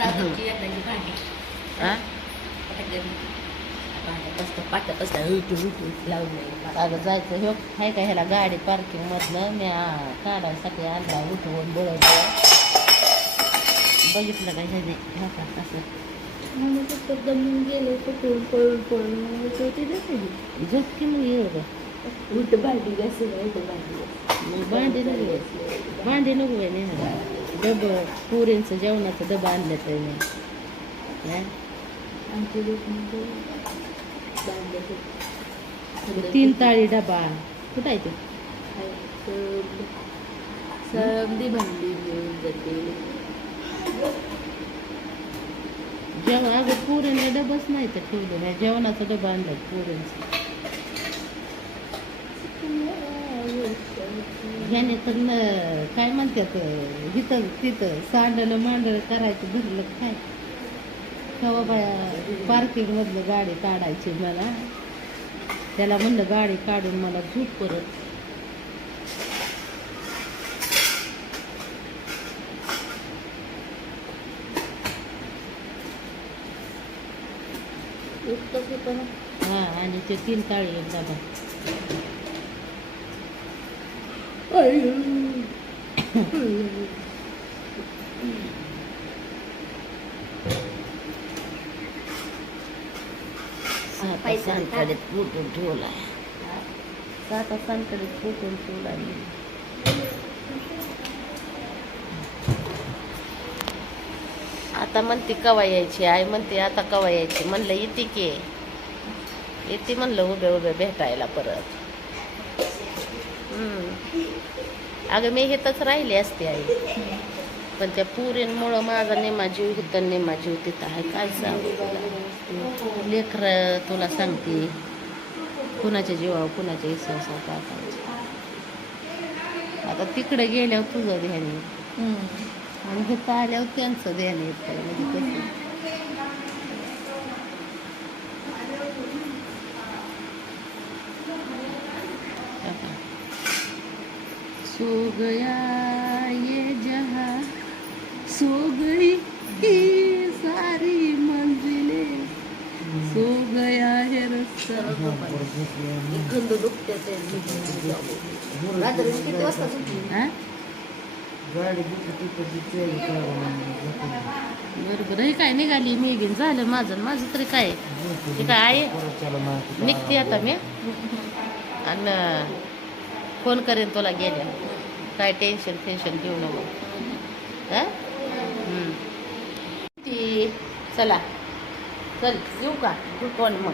भांडी. हा अगं जायचं हो का ह्याला गाडी पार्किंग मधनं मी काढायसाठी आणला उठवून बळवलं बघितलं का ह्याने? ह्या का? असं. दमून गेलो पकडून पळून पळून. होती ना झोप की मग येऊ ग. उलट भांडी घासून भांडी भांडी नको. भांडी नको नेहा डब पुरींचं जेवणाचं डबा आणलं तर मी हा? तीन ताळी डबा कुठं आहे ते? समधी भांडी मिळून जाते. जेवण अगं पुरीने डबच नाही तर ठेवलं नाही. जेवणाचा डबा आणला पुरींचा. ह्याने तर न काय म्हणतात इथं तिथं सांडलं मांडलं करायचं धरलं काय? तेव्हा बाया पार्किंग मधलं गाडी काढायची मला. त्याला म्हणलं गाडी काढून मला झूप परत. हा आणि ते तीन ताळी एक डबा आता पैसा सांकडीत फुटून ठेवला आता सांकडीत फुटून ठेवला आता म्हणते कवा यायची आई म्हणते आता कवा यायची? म्हणलं येते की. येते म्हणलं उभे उभे भेटायला परत हम्म. अगं मी इथंच राहिली असते आई. पण त्या पुरींमुळं माझा नेमा जीव इथं नेमा जीव तिथं आहे. काय सांगू लेकरं तुला सांगते. कुणाच्या जीवावर कुणाच्या विश्वासावर टाकायचे आता तिकडे गेल्यावर तुझं ध्यान आणि हे आल्यावर त्यांचं ध्यान येतं. म्हणजे कसं? सो गया ये जहां। सो गई ये सारी मंजिलें। सो गया है रस्ता। गंध दुखते ते रात्री किती वाजता सुटली हा? बरोबर हे काय निघाली मी घेऊन झालं माझं माझं तरी काय? काय आहे? निघते आता मी. आणि फोन करेन तुला गेल्या काय टेन्शन टेन्शन घेऊ नको. हा? ती चला. चल येऊ का? तू कोण मग.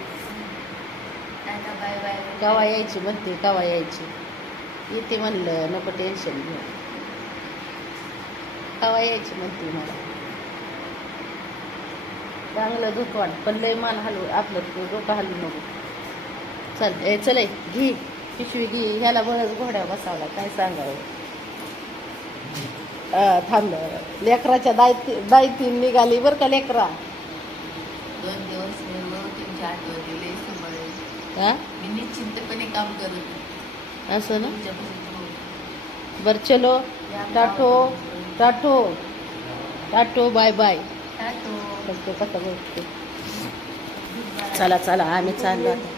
टाटा बाय बाय कवा यायची म्हणते कवा यायची? येते म्हणलं नको टेन्शन घेऊ. कवा यायची म्हणते मला? चांगलं दुःख पण लय मान हलवू आपलं डोकं हलवू नको. चल ए चल घे. पिशवी घे. ह्याला बरंच घोड्या बसावला काय सांगावं? अं, थांबलं लेकराच्या दायती दायतीन निघाली बरं का लेकरा? दोन दिवस दिले हा? मी निश्चिंतपणे काम करत असं ना? बरं चलो. टाटो टाटो टाटो बाय बाय. टाटो कसं बोलते चला चला आम्ही चाललो आता.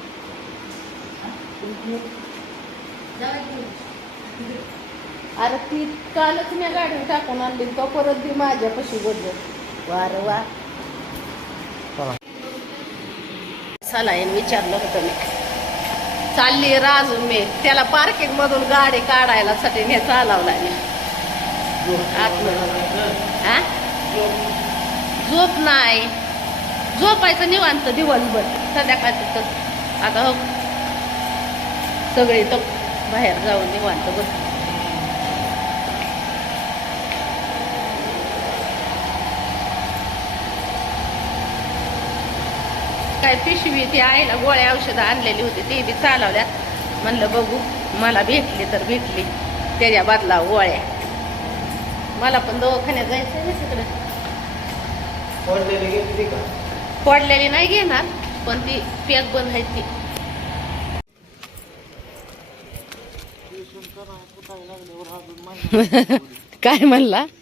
अरे ती कालच मी गाडी टाकून आणली तो परत बी माझ्यापाशी बोललो. वार वा चला. येईन विचारलं होतं मी. चालली राजून मी. त्याला पार्किंग मधून गाडी काढायला साठी हे चालवला मी? झोप नाही. झोपायचं निवांत दिवसभर. संध्याकाळचं तर. आता हो. सगळे तर बाहेर जाऊन निवांत बस काय पिशवी ती आईला गोळ्या औषधं आणलेली होती ती बी चालवल्या. म्हणलं बघू मला भेटली तर भेटली त्याच्या बदला गोळ्या. मला पण दवाखान्यात जायचं आहे तिकडे. पडलेली नाही घेणार पण ती पॅक बंद आहे ती काय म्हणला?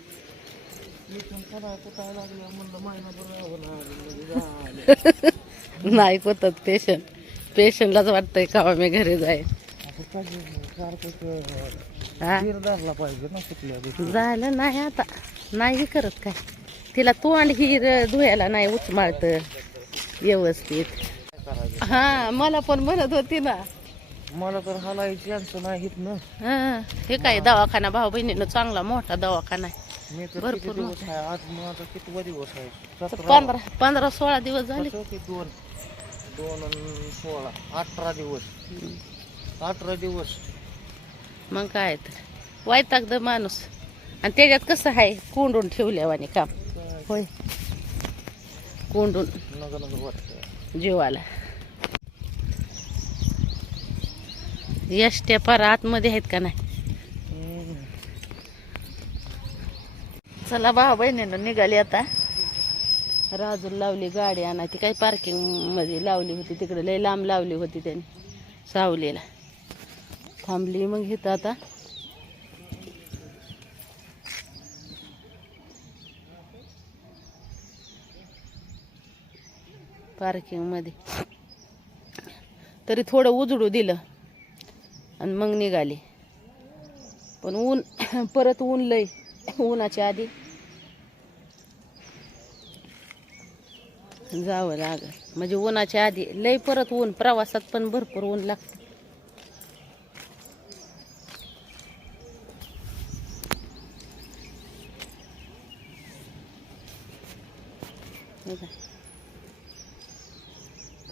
नाही होतात पेशंट पेशंटलाच वाटतंय का मी घरी जाईल हा? धरला पाहिजे ना कुठल्या झालं नाही आता. नाही करत काय. तिला तोंड ही र- धुयाला नाही उचमाळत. व्यवस्थित. हा मला पण म्हणत होती ना. मला तर हलायची चान्स नाहीत ना. हा हे काय दवाखाना भाऊ बहिणीनं चांगला मोठा दवाखाना आहे. मी तर भरपूर दिवस आहे आज माझा दिवस आहे? तर सतरा पंधरा पंधरा सोळा दिवस झाले. कसं की दोन. दोन आणि सोळा. अठरा दिवस. अठरा दिवस. मग काय तर. वैतागद माणूस. आणि त्याच्यात कसं आहे? कोंडून ठेवल्यावानी काम. होय. कोंडून. नग नग वाटतं जीवाला. यष्ट्या पार आतमध्ये आहेत का नाही? चला भाऊ बहिणीनं निघाली आता. राजून लावली गाडी आणा. ती काय पार्किंगमध्ये लावली होती. तिकडे लय लांब लावली होती त्याने. सावलीला. थांबली मग इथं आता. पार्किंगमध्ये. तरी थोडं उजडू दिलं. आणि मग निघाली. पण ऊन परत ऊन लय. उन्हाच्या आधी. जावं लागल. म्हणजे उन्हाच्या आधी लई परत ऊन प्रवासात पण भरपूर ऊन लागतं.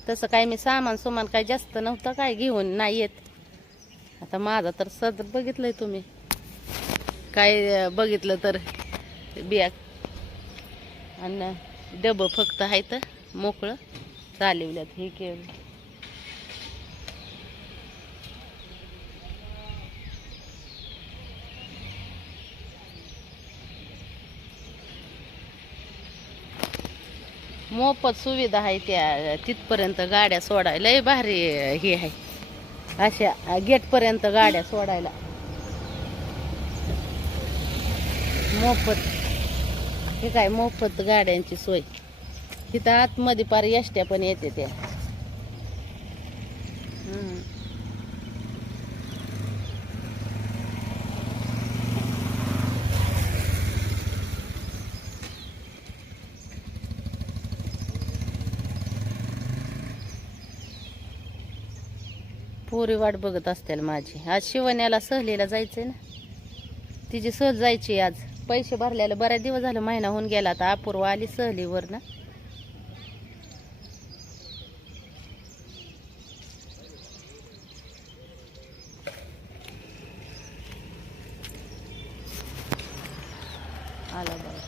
तसं काय मी सामान सुमान काय जास्त नव्हतं काय घेऊन नाही येत. आता माझा तर सद बघितलंय तुम्ही. काय बघितलं तर बिया. आणि डबं फक्त आहेत मोकळं चालवल्यात हे केलं मोफत सुविधा आहे त्या तिथपर्यंत गाड्या सोडायला भारी हे आहे. अशा गेटपर्यंत गाड्या सोडायला. मोफत हे काय मोफत गाड्यांची सोय. तिथं आतमध्ये पार यष्ट्या पण येते त्या. पोरी वाट बघत असतील माझी. आज शिवण्याला सहलीला जायचंय ना? तिची सहल जायची आज. पैसे भरलेले बऱ्याच दिवस झालं महिना होऊन गेला आता अपूर्व आली सहलीवर ना? आला बघा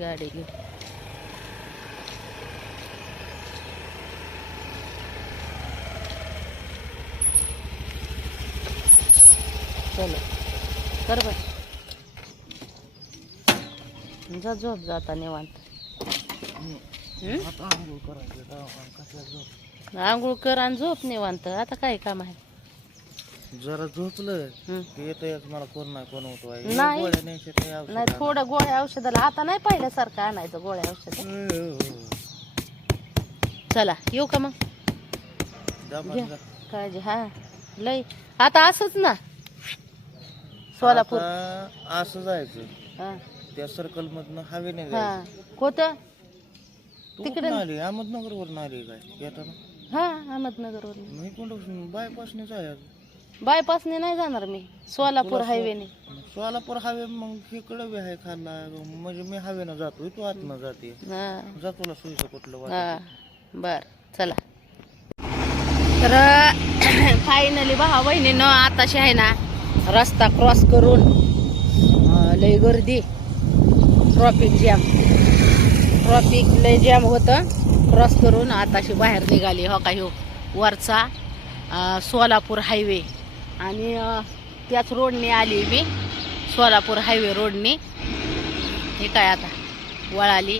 गाडी घेऊन चलो. कर बर जा झोप जाता निवांत. आंघोळ कर आणि झोप निवांत. आता काय काम आहे? जरा झोपलं हं. की येतं येत मला कोण नाही कोण होतो आहे. नाही. गोळ्या न्यायच्या ते औषध नाही थोडं गोळ्या औषधाला आता नाही पहिल्यासारखं आणायचं गोळ्या औषध. आणा. चला येऊ का मग? घ्या. काळजी हा. लय आता असंच ना. सोलापूर. आता असं जायचं. हा. त्या सर्कल मधनं हा. जायचं. कोणतं? तू तिकडे. कुठून आली? अहमदनगर वरून आली काय? येताना? हा अहमदनगरवरून. मी कोणतं बायपासनेच आहे. बायपासने नाही जाणार मी. सोलापूर हायवेने सोलापूर हवे मग इकडं बी आहे खाल्ला म्हणजे मी हवेनं जातोय तू आतनं जाते. हा जा तुला सोयीचं कुठलं वाटत. बर चला. तर फायनली भावा बहिणीनं आताशी आहे ना रस्ता क्रॉस करून अं, लय गर्दी. ट्रॉफिक जॅम ट्रॉफिक लय जॅम होतं. क्रॉस करून आताशी बाहेर निघाली. हो का ह्यो वरचा अं, सोलापूर हायवे आणि त्याच रोडने आली मी सोलापूर हायवे रोडने. हे काय आता वळाली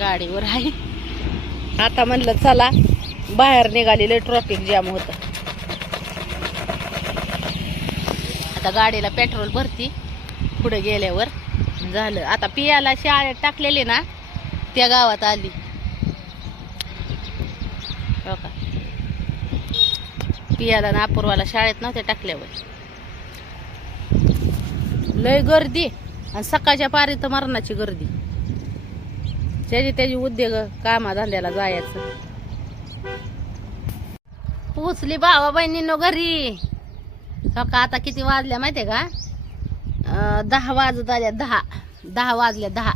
गाडीवर आहे. आता म्हणलं चला बाहेर निघालेलं ट्रॉफिक जॅम होतं. आता गाडीला पेट्रोल भरती पुढे गेल्यावर झालं. आता पियाला शाळेत टाकलेली ना त्या गावात आली हो का पियाला ना अपूर्वाला शाळेत नव्हत्या टाकल्यावर. लय गर्दी. आणि सकाळच्या पारी तर मरणाची गर्दी. त्याची त्याची उद्योग कामा धंद्याला जायचं. पोचली भावा बहिणीनो घरी. हो का आता किती वाजल्या माहितीये का? दहा वाजत आल्या दहा. दहा वाजल्या दहा.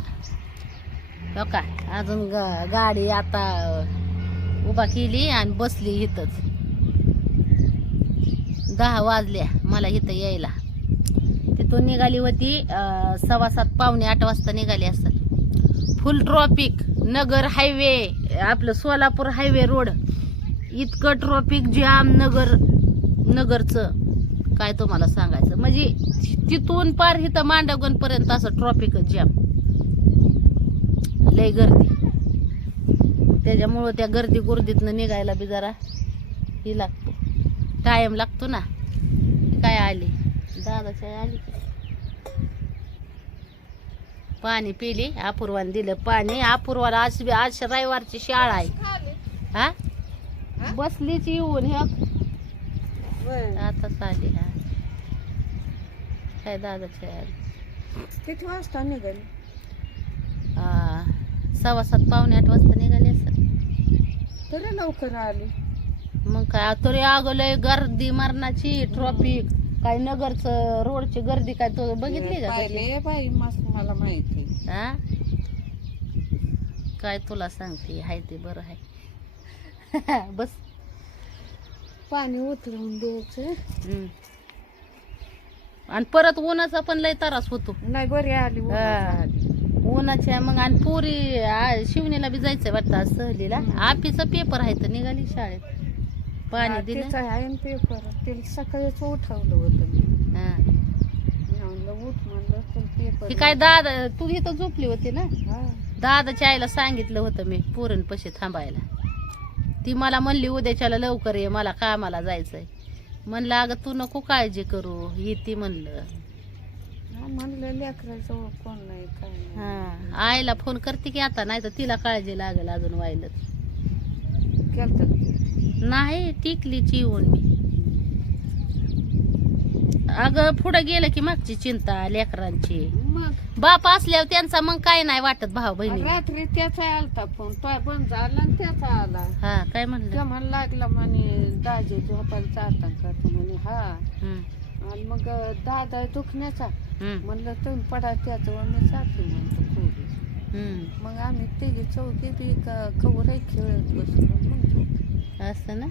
हो का अजून ग- गाडी आता उभा केली आणि बसली इथंच. दहा वाजल्या मला इथं यायला. तिथून निघाली होती सव्वा सात पावणे आठ वाजता निघाली असत फुल ट्रॉफिक नगर हायवे आपलं सोलापूर हायवे रोड इतकं ट्रॉफिक जाम नगर नगरचं. काय तुम्हाला सांगायचं? म्हणजे तिथून पार इथं मांडवगण पर्यंत असं ट्रॉफिकच जाम लय गर्दी. त्याच्यामुळं त्या गर्दी गुर्दीतनं निघायला बी जरा ही लागतो. टाइम लागतो ना. काय आली? दादाच्या आली. पाणी पिली अपूर्वाने दिलं पाणी. अपूर्वाला आज बी- आज रविवारची शाळा आहे. हा? बसलीच येऊन ह्या. आताच आली हा. काय दादाच्या आली? किती वाजता निघाली? हा सव्वा सात पावणे आठ वाजता निघाली असं तरी लवकर आली. मग काय तरी अगं लय गर्दी मरणाची ट्रॉफिक काय नगरचं रोडची गर्दी काय तो बघितली का कशी? पाहिले बाई मस्त मला माहिती. हा? काय तुला सांगते हाय ते बरं आहे बस. पाणी उतरवून द्यायचं. हम्म. आणि परत उन्हाचा पण लय त्रास होतो. नाही बरी आली हा. उन्हाचं आली. उन्हाच्या मग आणि पुरी आ, शिवणीला बी जायचंय वाटतं आज सहलीला. आफीचा पेपर आहे तर निघाली शाळेत. पाणी दिलं. तिचं आहे ना पेपर तिला सकाळीच उठवलं होतं मी. हा. मी म्हणलं उठ म्हणलं पेपर ही काय दादा तू इथं झोपली होती ना? हा. दादाच्या आईला सांगितलं होतं मी पुरण पशी थांबायला. ती मला म्हणली उद्याच्याला लवकर ये मला कामाला जायचंय. म्हणलं अगं तू नको काळजी करू येते म्हणलं. हा, म्हणलं लेकराजवळ कोण नाही काय नाही. हा. आईला फोन करते की आता नाही तर तिला काळजी लागेल अजून व्हायला. केलतं ते. नाही टिकलीची येऊन मी अगं पुढे गेलं की मागची चिंता लेकरांची. मग? बाप असल्यावर त्यांचा मग काय नाही वाटत भाऊ बहिणी. रात्री त्याचा आलता फोन. तो बंद झाला आणि त्याचा आला. हा काय म्हणलं? ते म्हण लागला म्हणे दाजी झोपायला चालता का? तू म्हणे हा. हम्म, आणि मग दादा दुखण्याचा. हम्म, म्हणलं तुम्ही पडा त्याजवळ मी जाते म्हणतो हम्म. मग आम्ही तिघी चौघी बी कवर खेळत बसलो. म्हणतो असं ना?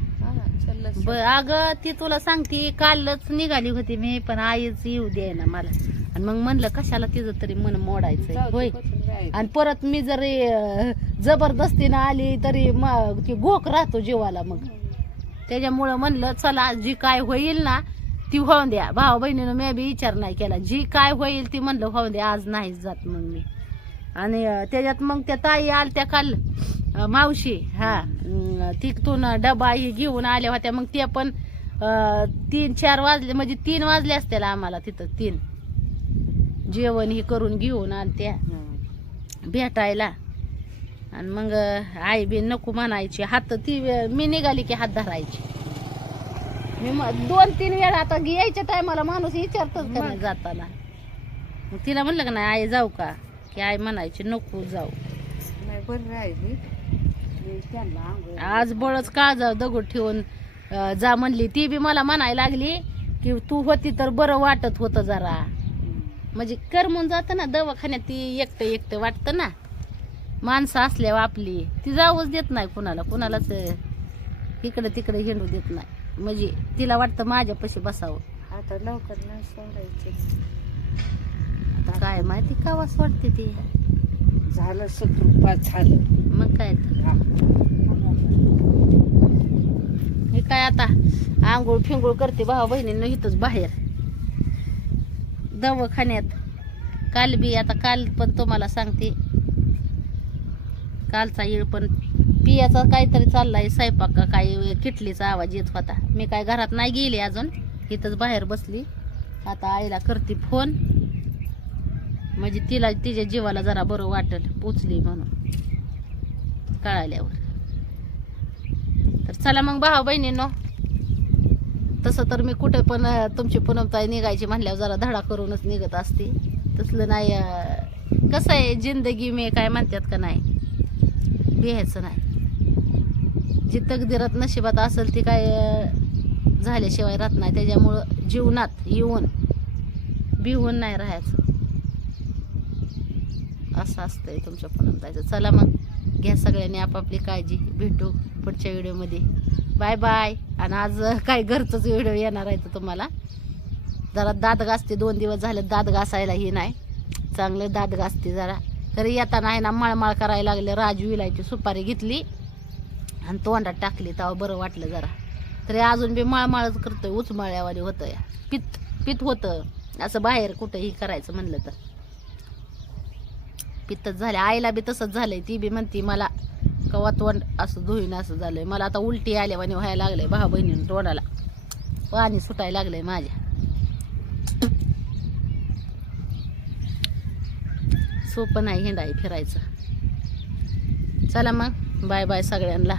बर अगं ती तुला सांगते कालच निघाली होती मी पण आईच येऊ दे ना मला. आणि मग म्हणलं कशाला तिचं तरी मन मोडायचंय होय. आणि परत मी जरी जबरदस्तीनं आली तरी मग ती गोक राहतो जीवाला मग. त्याच्यामुळं म्हणलं चला जी काय होईल ना ती होऊन द्या. भाऊ बहिणीनं मी बी विचार नाही केला. जी काय होईल ती म्हणलं होऊन द्या आज नाहीच जात मग मी. आणि त्याच्यात मग त्या ताई आल त्या काल. मावशी हा. तिथून डबा ही घेऊन आल्या होत्या. मग त्या पण तीन चार वाजले. म्हणजे तीन वाजले असतील आम्हाला तिथं तीन. जेवण ही करून घेऊन आल्या त्या भेटायला. आणि मग आई बी नको म्हणायची. हात ती मी निघाली की हात धरायची. मी दोन तीन वेळा आता यायच्या टायमाला माणूस विचारतच का जाताना. मग तिला म्हणलं का नाही आई जाऊ का? की आई म्हणायची नको जाऊ. नाही बरं राहिली. आज बळच काळजाव दगड ठेवून अं, जा म्हणली. ती बी मला म्हणायला लागली की तू होती तर बरं वाटत होतं जरा. म्हणजे करमून जातं ना दवाखान्यात ती एकटं एकटं वाटतं ना. माणसं असल्यावर आपली. ती जाऊच देत नाही कुणाला. कुणालाच इकडं तिकडे हिंडू देत नाही. म्हणजे तिला वाटतं माझ्यापाशी बसावं. आता लवकर नाही सोडायचे. आता काय माहिती का वास वाटते ती. झालं सुखरूपात झालं. मग काय तर. हा. हे काय आता आंघोळ फिंगोळ करते भाऊ बहिणींना इथंच बाहेर. दवाखान्यात. काल बी आता काल पण तुम्हाला सांगते. कालचा येळ पण पियाचा काहीतरी चाललाय स्वयंपाक का काही किटलीचा आवाज येत होता. मी काय घरात नाही गेली अजून इथंच बाहेर बसली. आता आईला करते फोन. म्हणजे तिला तिच्या जीवाला जरा बरं वाटल पोचली म्हणून. कळाल्यावर. तर चला मग भाऊ बहिणींनो. तसं तर मी कुठे पण तुमची पुनमताई निघायची म्हणल्यावर जरा धडा करूनच निघत असते. तसलं नाही कसं आहे जिंदगी मी काय म्हणतात का नाही? बिहायचं नाही. जी तकदिरात नशिबात असेल ती काय झाल्याशिवाय राहत नाही. त्याच्यामुळं जीवनात येऊन बिहून नाही राहायचं. असं असतंय तुमच्या जायचं चला मग घ्या सगळ्यांनी आपापली काळजी. भेटू पुढच्या व्हिडिओमध्ये. Bye bye. आणि आज काय घरचंच व्हिडिओ येणार आहे तर तुम्हाला. जरा दात घासते दोन दिवस झाले दात घासायलाही नाही. चांगलं दात घासते जरा. तरी येताना आहे ना मळमळ करायला लागले. राजू विलायची सुपारी घेतली. आणि तोंडात टाकली तेव्हा बरं वाटलं जरा. तरी अजून बी मळमळच करतोय उचमळ्यावाली होतं पित पित होतं. असं बाहेर कुठंही करायचं म्हणलं तर. पित्तच झाले आईला बी तसंच झालंय ती बी म्हणती मला कवा तोंड असं धुईन असं झालंय मला आता उलटी आल्यावानी व्हायला लागलंय भाऊ बहिणीनं तोंडाला. पाणी सुटायला लागलंय माझ्या. सोपं नाही हिंडाई फिरायचं. चला मग बाय बाय सगळ्यांना.